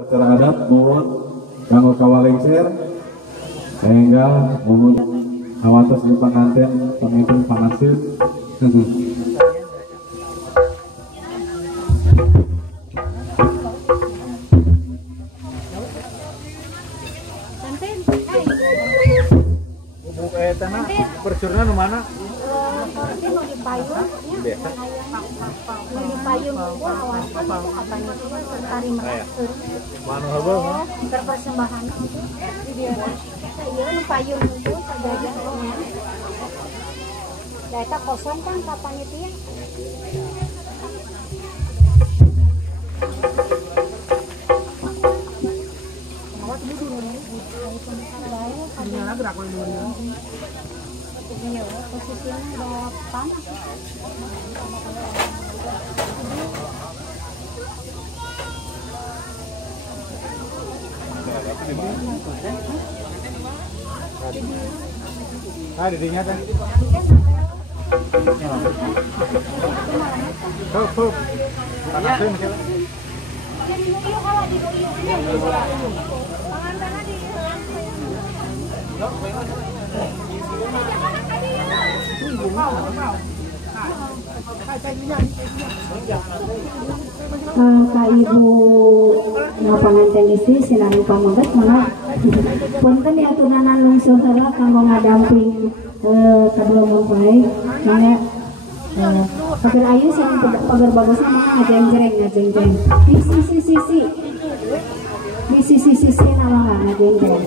Acara adat mohon kanggo kawalengser sehingga mohon awatos di pengantin pemimpin panasir. Tanah percurna nu mana? Mau dipayung, Biasa. mau dipayung itu awasan apa nih? Tari merasuk. Mana heubeul mah? Berpersembahan di dia. Iya nu payung itu terjaga nya. Data kosong kan kapan itu ya? Iya, posisinya udah panas. Didinya teh. Tuh. Panasin sih. Kak Ibu ngapanganten istri sinaru pamangkat mana punten diaturan lungsur heula kanggo ngadamping kedua mempelai mangga pager ayu sing pager bagusna mangga ngajeng-jeng di sisi mangga ngajeng-jeng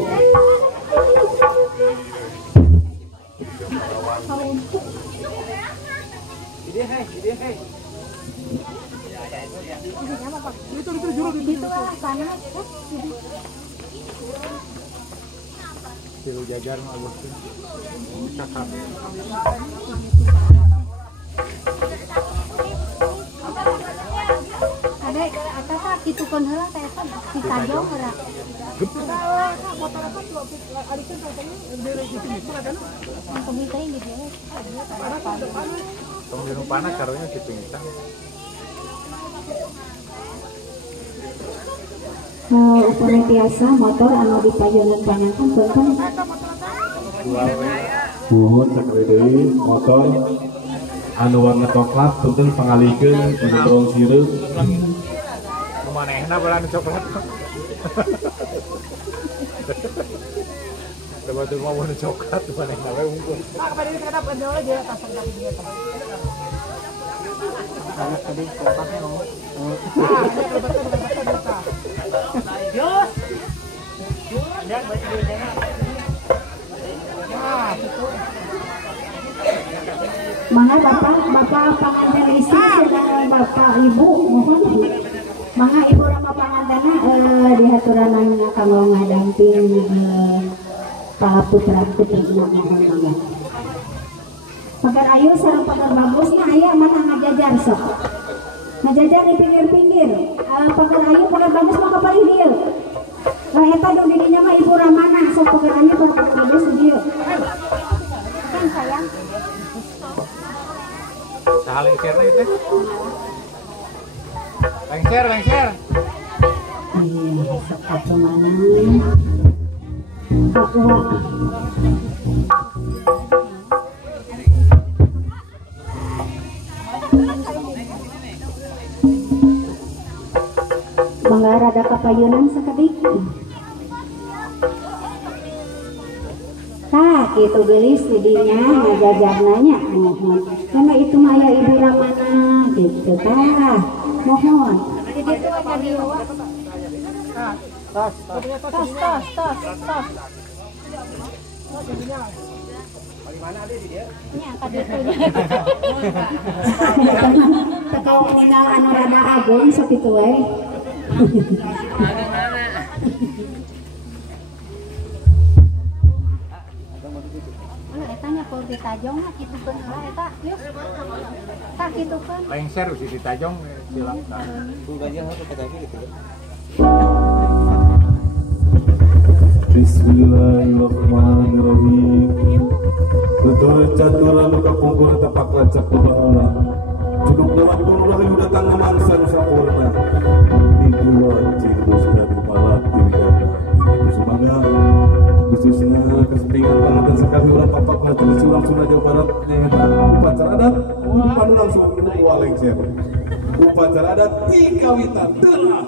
itu panas Silu jajar mah bos. Cakap. ada apa kitukeun heula teh eta ditajong heula pemikiran di dia Tong minum panas karunya si pingsan. Upami biasa motor anu dipayungan panjangkan punten Mohon sakali deui motor anu warna coklat punten pangalikeun anu terong sireuk. Manehna belan coklat. Coba tuh mau warna coklat manehna we unggul. Nah, kepada ini kita pendel aja tasar dari dia. Karena tadi coklatnya mau. Jos. Dan baju biasanya. mangga bapak panganten istri dan bapak ibu mohon mangga ibu rama pangantena dihaturan kanggo ngadamping para putra-putrina mohon mangga pagar ayu sareng pagar bagusna aya mana ngajajar sok ngajajar di pinggir-pinggir pagar ayu pagar bagus mah kapalih dieu lah eta dong di dinya mah ibu ramana sok pagar ayu pagar bagus dieu kan sayang Lengser itu. Lengser. Iya, sekat mana? Aku. Bangga rada kapayunan sakedik. Tak itu gelis didinya ngajajarnanya mohon karena itu maya ibu ramana gitu tah mohon jadi itu aja di bawah tos bagaimana ada di dia nya tadi itu tekau meninggal anu rada agung sok kitu we etanya kalau ditajong mah kitukeun heula eta yuk tah kitukeun Lengser si ditajong silakan. Bu ganjil harus pakai gitu. Bismillahirrahmanirrahim. Tutur caturan kapungkur tepak lacak bebahala. Cuduk dalam turun dari datang memangsan sempurna. Di dua cirus dari khususnya kesetingan dan sekali ulang Bapak Tradisi Ulang Sunda Jawa Barat nyaeta upacara adat panu langsung walengser upacara adat tikawitan telah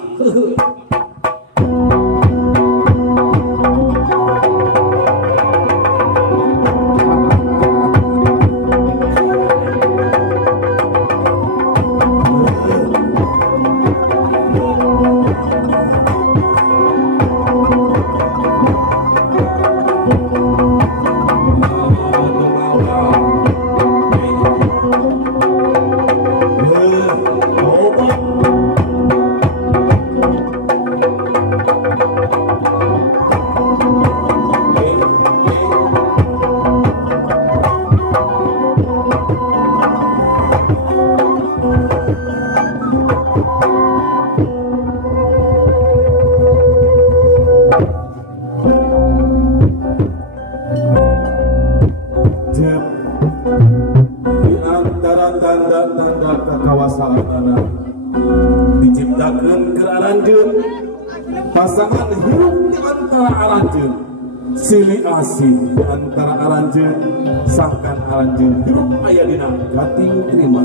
tanda-tanda kekawasaan anak diciptakan keranjeun pasangan hidup di antara aranjeun silih asih di antara aranjeun sangkan aranjeun hidup aya dina kating terima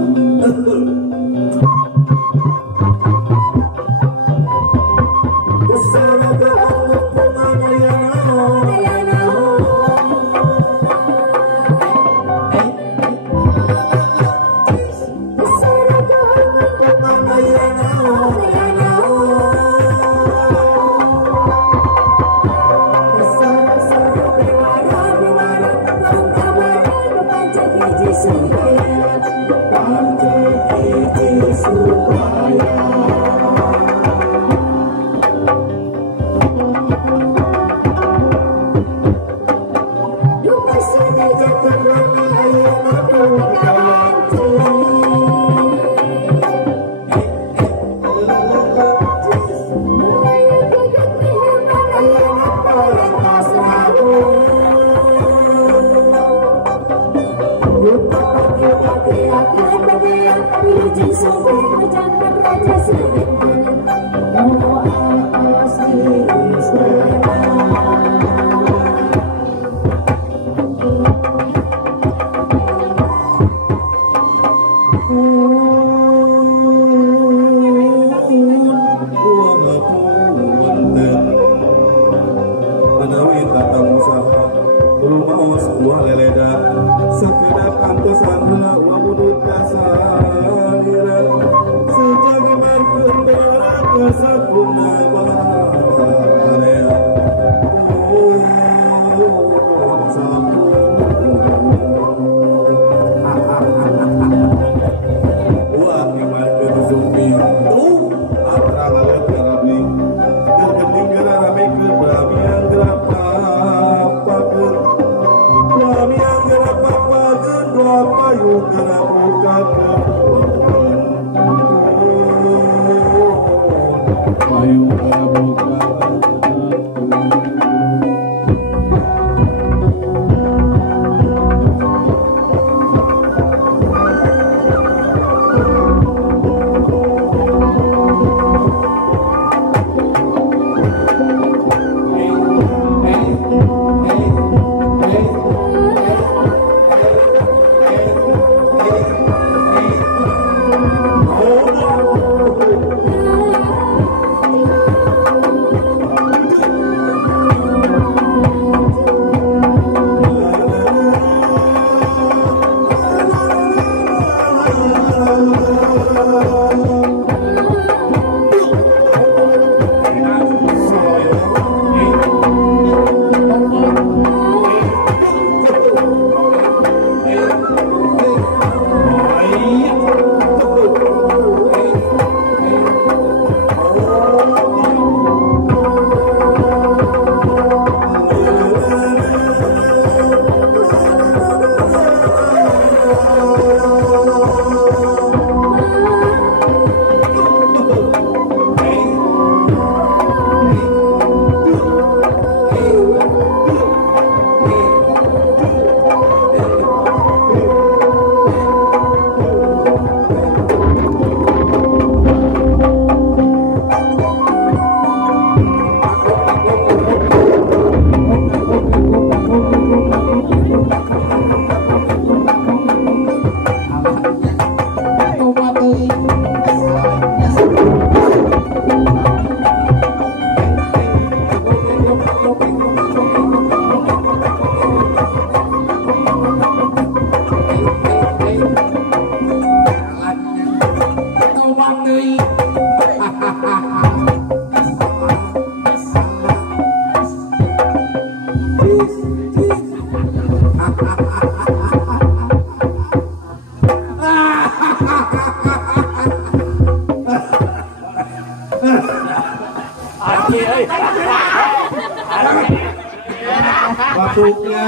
Batuknya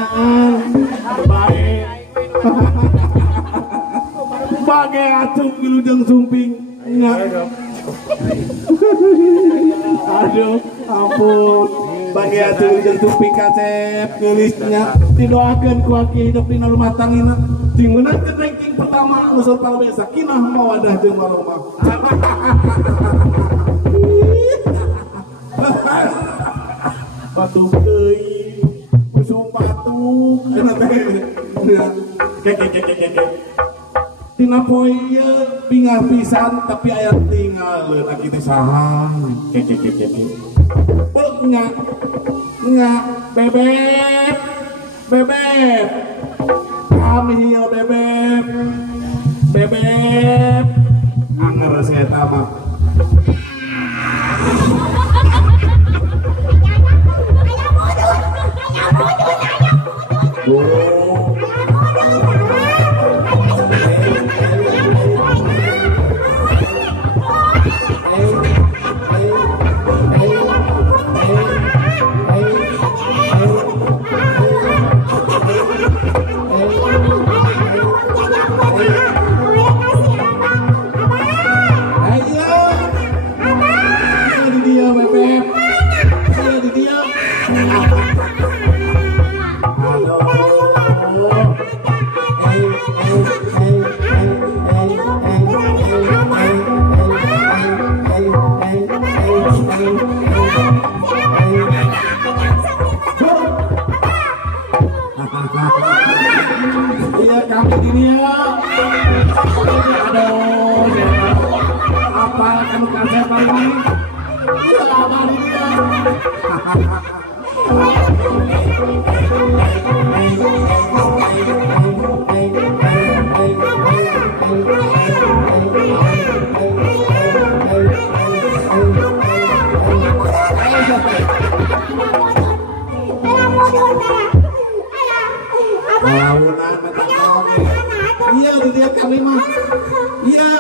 baik. Bagai acung wilujeng sumping. Aduh, ampun. Bagai acung wilujeng sumping Kasep geulisnya didoakeun ku aki hidup dina rumah tanggina. Ting meunangkeun ranking pertama nu sarta sakinah mawadah jeung warahmah. Batuk deui. Usum batuk. Enak teh. Tina poe ieu bingah pisan tapi aya tinggaleuh aki teh saha. Nya bebek. Bebek. Kami hieu bebek. Bebek. Anger saya eta mah. Iya kami ini ya. Aduh, apa kamu kasih lagi? Iya lama ini ya. Iya di dia kami mah. Iya.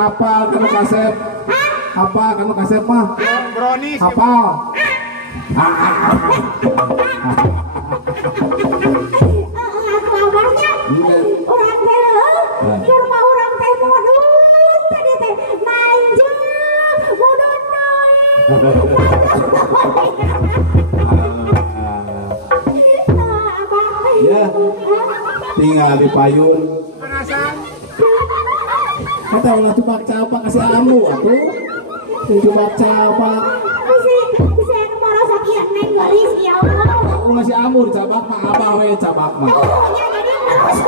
Apa kamu kasep? Apa kamu kasep mah? Brownies. Apa? Kabarnya orang teh ke rumah orang teh modus tadi teh nanjang modus ya tinggal di payun. Kata ulah tuh baca apa kasih amu atuh. Itu baca apa? Bisa nomor sakian neng garis ya Allah. Aku ngasih amu di cabak mah abah we cabak mah. Pokoknya jadi terus.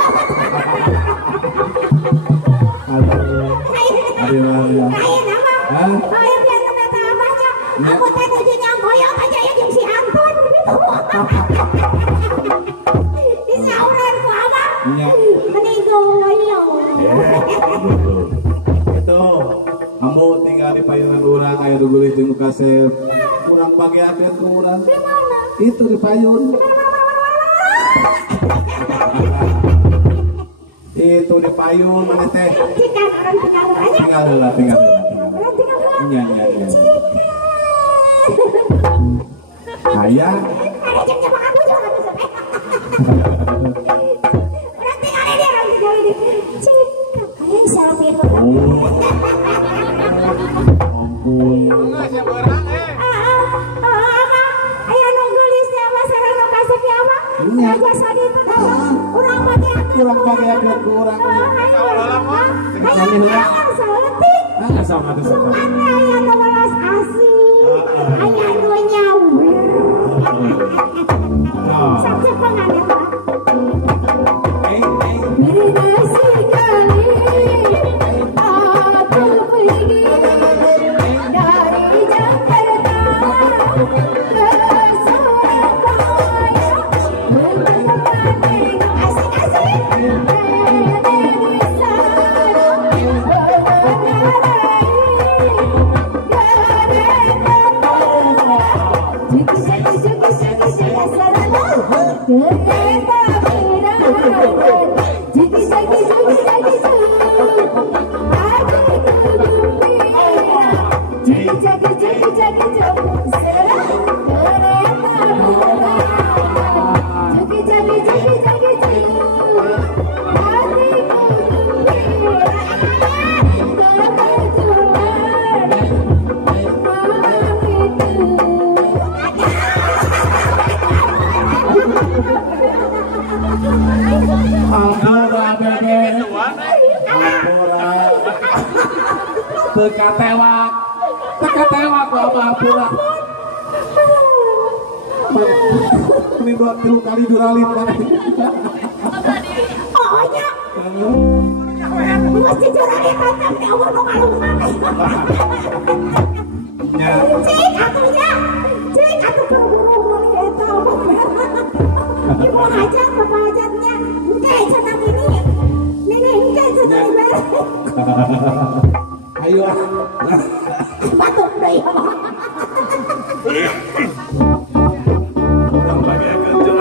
Aduh. Kain apa? Hah? Kain yang kata apanya? Aku teh nuju nyangkoyot aja ya jeung si Anton gitu. Disauran ku abah. Iya. Meninggoyo. Itu kamu tinggal di payungan orang kayak dugulih jeung kasep kurang bagian ke orang itu di payun itu di payun mana teh tinggal dulu iya ayah ampun. Kurang pakai ada kurang. Sama tuh sama. Beri nasi kali, aku beri Teka-tewak lama pula. Ini 2 kali duralin mana? Pokoknya mesti duralin mantap ya Allah nu kalungan. Cik atunya. Cik atuh buru-buru meuli eta omong. Ibu hajat bapak hajatnya. Engke cenah ini. Nini engke cenah ibarat. Ayo batuk deh orang bagian kerja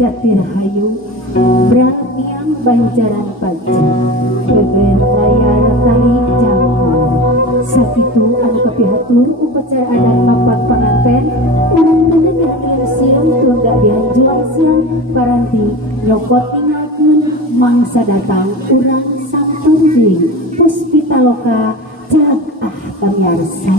Jatirhayu Bramiang Banjaran Paji beber layar tali jamur sakitu anu kapihatur upacara adat mapan panganten urang teu siang tungga dianjuan siang paranti nyokot tinggalkeun mangsa datang urang sampun deui Puspitaloka jag pamirsa.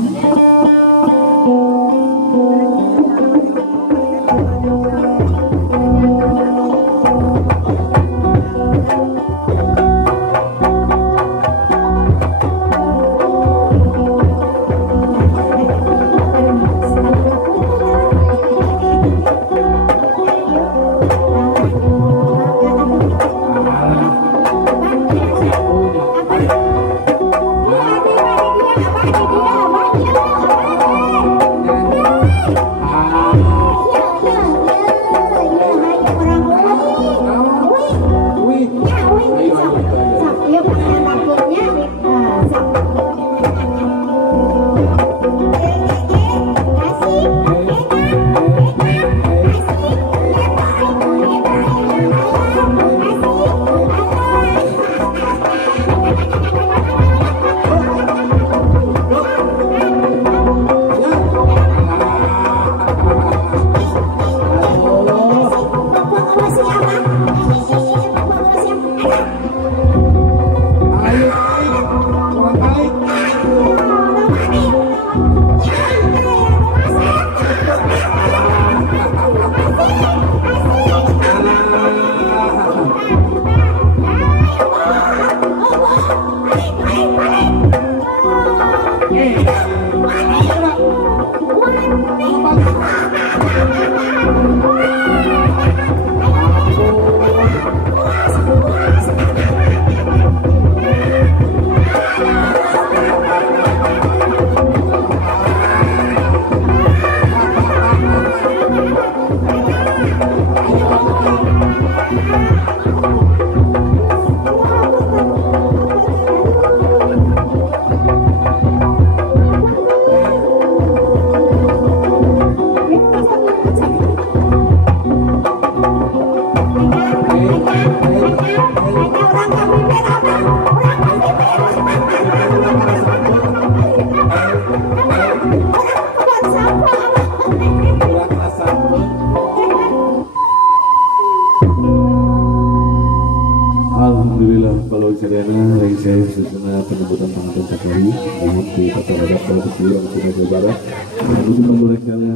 Alhamdulillah kalau Serena saya sesuna penyambutan pengantin sakari mohon di tata radat kalau kesiran sudah Jawa Barat menuju pembolehkannya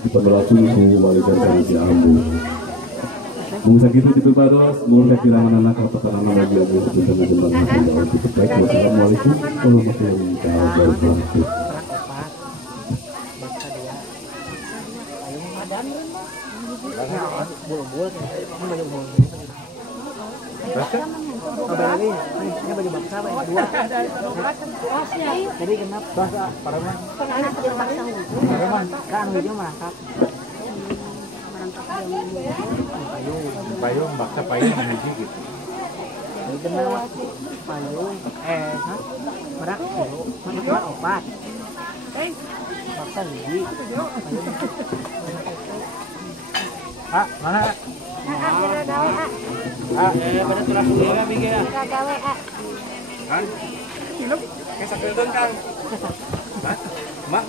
dipenolakan ku wali data di Ambu mungkin gitu di Barbados mungkin kehilangan anak atau karena lagi ada kita mengembangkan dalam titik baik. Wassalamualaikum warahmatullahi wabarakatuh. lagi, ini baju bangsa dua. Jadi kenapa bahasa Paraman? Paraman, kan video merangkap. Payung, bangsa payung hiji gitu. Jadi kenapa payung? Merak dulu, mana opat. Bangsa hiji. Mana? Pada tulang kuliah kan mikir ya? Gawe Kan? Film? Kayak sakit kan? Mak.